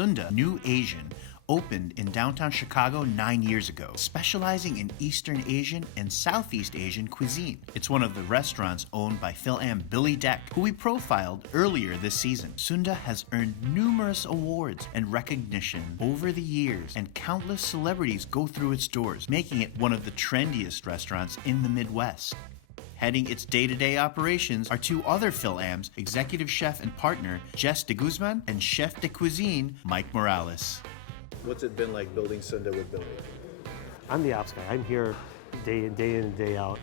Sunda New Asian opened in downtown Chicago 9 years ago, specializing in Eastern Asian and Southeast Asian cuisine. It's one of the restaurants owned by Fil-Am Billy Deck, who we profiled earlier this season. Sunda has earned numerous awards and recognition over the years, and countless celebrities go through its doors, making it one of the trendiest restaurants in the Midwest. Heading its day-to-day operations are two other Fil-Am's executive chef and partner, Jess de Guzman and chef de cuisine, Mike Morales. What's it been like building Sunda with Billy? I'm the ops guy. I'm here day in and day out,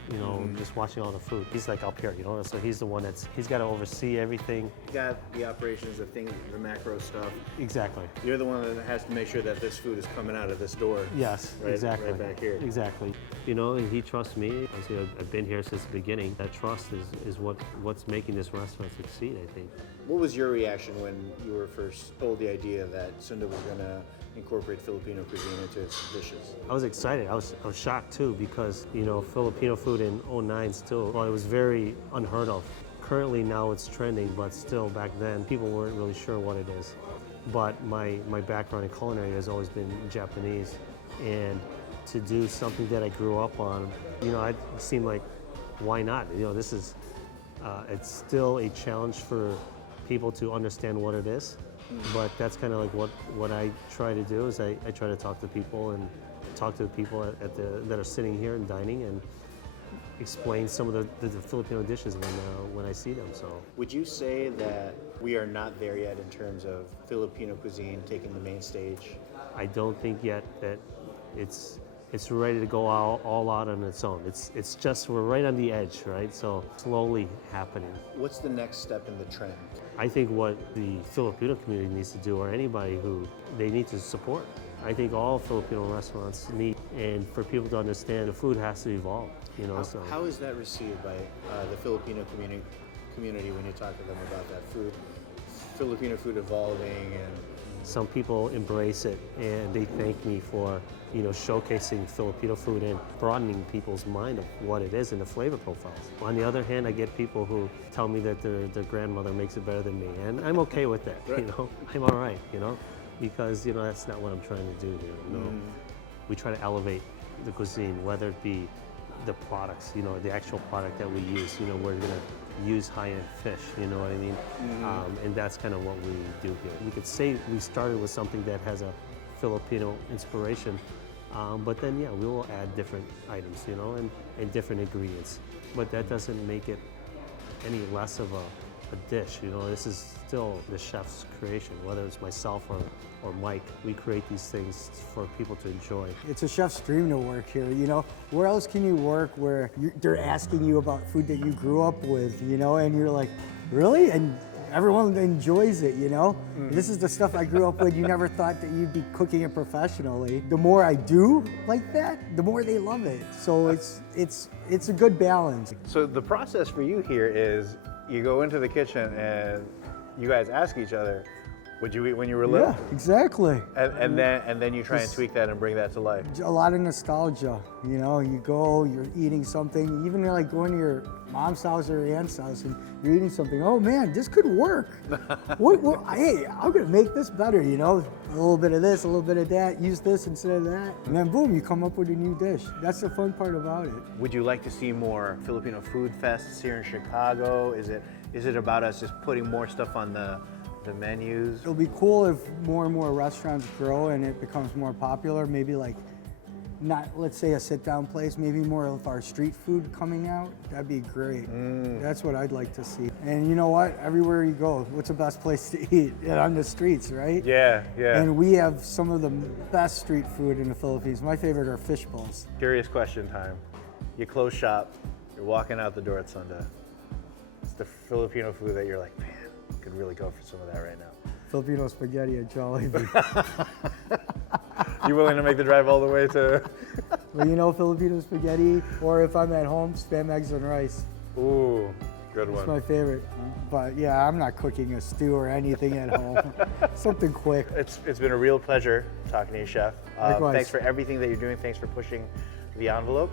just watching all the food. He's like up here, so he's the one he's got to oversee everything. You got the operations, the macro stuff. Exactly. You're the one that has to make sure that this food is coming out of this door. Yes, right, exactly. Right back here. Exactly. And he trusts me. Obviously, I've been here since the beginning. That trust is what's making this restaurant succeed, I think. What was your reaction when you were first told the idea that Sunda was going to incorporate Filipino cuisine into its dishes? I was excited. I was shocked too because Filipino food in '09 still, well, it was very unheard of. Currently now it's trending, but still back then people weren't really sure what it is. But my background in culinary has always been Japanese, and to do something that I grew up on, it seemed like, why not? This is it's still a challenge for people to understand what it is. But that's kind of like what I try to do is I try to talk to people that are sitting here and dining and explain some of the Filipino dishes when I see them. So would you say that we are not there yet in terms of Filipino cuisine taking the main stage? I don't think yet that it's ready to go all out on its own. It's just we're right on the edge, right? So slowly happening. What's the next step in the trend? I think what the Filipino community needs to do, or anybody who they need to support. I think all Filipino restaurants need, and for people to understand, the food has to evolve. So how is that received by the Filipino community when you talk to them about that food, Filipino food evolving? And some people embrace it, and they thank me for showcasing Filipino food and broadening people's mind of what it is and the flavor profiles. On the other hand, I get people who tell me that their grandmother makes it better than me, and I'm okay with that. Right. I'm all right, because that's not what I'm trying to do here. We try to elevate the cuisine, whether it be the products, the actual product that we use. We're gonna use high-end fish, you know what I mean? And that's kind of what we do here. We could say we started with something that has a Filipino inspiration, but then we will add different items, and different ingredients. But that doesn't make it any less of a dish. This is still the chef's creation, whether it's myself or Mike. We create these things for people to enjoy. It's a chef's dream to work here, Where else can you work where they're asking you about food that you grew up with, and you're like, really? And everyone enjoys it, This is the stuff I grew up with. You never thought that you'd be cooking it professionally. The more I do like that, the more they love it. So it's a good balance. so the process for you here is you go into the kitchen and you guys ask each other, would you eat when you were little? Yeah, exactly. And then you try and tweak that and bring that to life. A lot of nostalgia, you go, you're eating something, even like going to your mom's house or your aunt's house and you're eating something, oh man, this could work. Hey, I'm gonna make this better, a little bit of this, a little bit of that, use this instead of that. And then boom, you come up with a new dish. That's the fun part about it. Would you like to see more Filipino food fests here in Chicago? Is it about us just putting more stuff on the menus? It'll be cool if more and more restaurants grow and it becomes more popular. Maybe like, not, let's say a sit-down place, maybe more of our street food coming out. That'd be great. That's what I'd like to see. And you know what? Everywhere you go, what's the best place to eat? On the streets, right? Yeah. And we have some of the best street food in the Philippines. My favorite are fish balls. Curious question time. You close shop, you're walking out the door at Sunda. It's the Filipino food that you're like, man, I could really go for some of that right now. Filipino spaghetti at Jollibee. You willing to make the drive all the way to? Well, Filipino spaghetti, or if I'm at home, Spam eggs and rice. Ooh, good one. It's my favorite. But yeah, I'm not cooking a stew or anything at home. Something quick. It's been a real pleasure talking to you, Chef. Likewise. Thanks for everything that you're doing. Thanks for pushing the envelope.